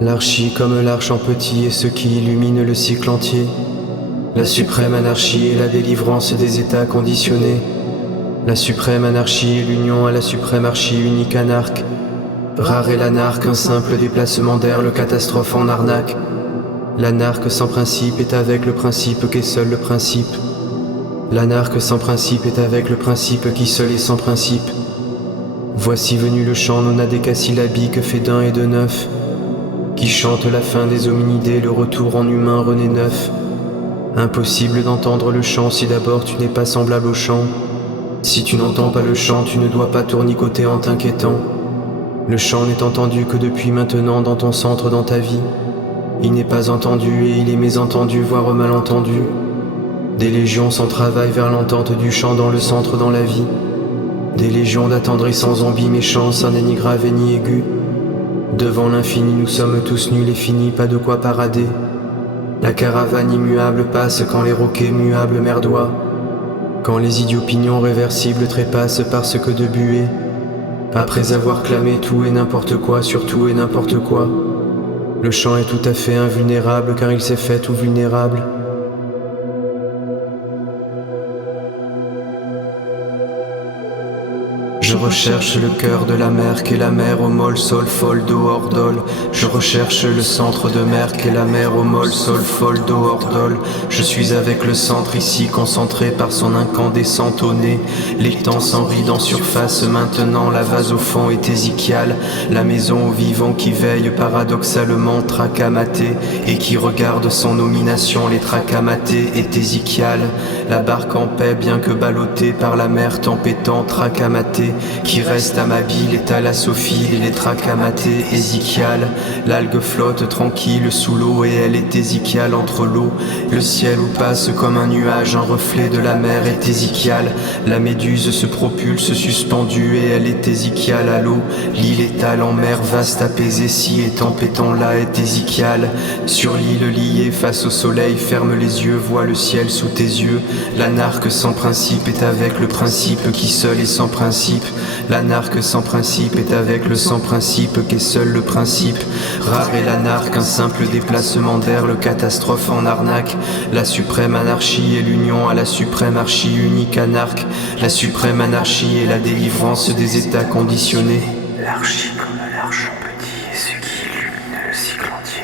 L'archi comme l'arche en petit est ce qui illumine le cycle entier. La suprême anarchie est la délivrance des états conditionnés. La suprême anarchie est l'union à la suprême archi unique anarque. Rare est l'anarque, un simple déplacement d'air, le catastrophe en arnaque. L'anarque sans principe est avec le principe qu'est seul le principe. L'anarque sans principe est avec le principe qui seul est sans principe. Voici venu le chant nonadécasyllabique fait d'un et de neuf, qui chante la fin des hominidés, le retour en humain rené neuf. Impossible d'entendre le chant si d'abord tu n'es pas semblable au chant. Si tu n'entends pas le chant, tu ne dois pas tournicoter en t'inquiétant. Le chant n'est entendu que depuis maintenant dans ton centre, dans ta vie. Il n'est pas entendu et il est mésentendu, voire mal entendu. Des légions sans travail vers l'entente du chant dans le centre, dans la vie. Des légions d'attendrissants zombies méchants, sans ni grave et ni aigu. Devant l'infini, nous sommes tous nuls et finis, pas de quoi parader. La caravane immuable passe quand les roquets muables merdoient. Quand les idiots pignons réversibles trépassent parce que de buée. Après avoir clamé tout et n'importe quoi sur tout et n'importe quoi. Le chant est tout à fait invulnérable car il s'est fait tout vulnérable. Je recherche le cœur de la mer qu'est la mer au molle sol fol do ordol. Je recherche le centre de mer qu'est la mer au molle sol fol do ordol. Je suis avec le centre ici concentré par son incandescent au nez. L'étang s'enrit en surface maintenant, la vase au fond est ésichiale. La maison aux vivants qui veille paradoxalement tracamaté et qui regarde son nomination les tracamatés est ésichiale. La barque en paix bien que ballottée par la mer tempétant tracamatée qui reste amabile est à la sophie et les tracamatés ésichiales. L'algue flotte tranquille sous l'eau et elle est ésichiale entre l'eau. Le ciel où passe comme un nuage un reflet de la mer est ésichiale. La méduse se propulse suspendue et elle est ésichiale à l'eau. L'île étale en mer vaste apaisée si et tempétant là est ésichiale. Sur l'île liée face au soleil ferme les yeux, vois le ciel sous tes yeux. L'anarque sans principe est avec le principe qui seul est sans principe. L'anarque sans principe est avec le sans principe qu'est seul le principe. Rare est l'anarque, un simple déplacement d'air, le catastrophe en arnaque. La suprême anarchie est l'union à la suprême archi unique anarque. La suprême anarchie est la délivrance des états conditionnés. L'archi comme l'arche en petit est ce qui illumine le cycle entier.